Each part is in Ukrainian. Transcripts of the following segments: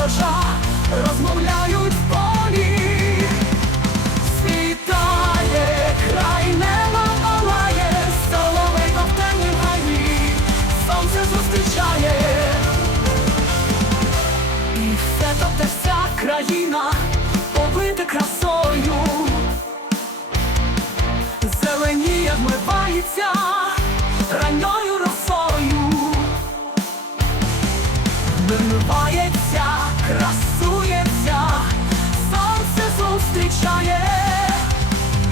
ворожа, розмовляють в полі. Світає, край неба палає, столовий в темнім гаї, сонце зустрічає. І все тобто вся країна побита красою, зеленіє вмивається ранньою зустрічає,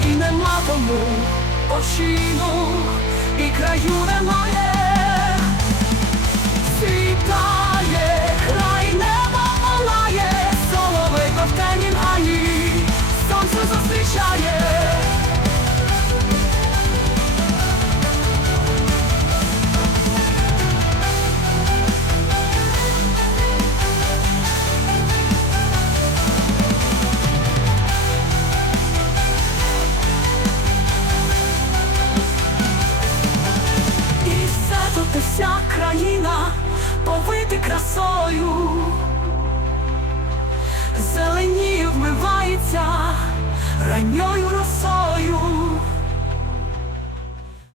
і нема тому почину, і краю немає. Вся країна повити красою, зелені вмивається ранньою росою.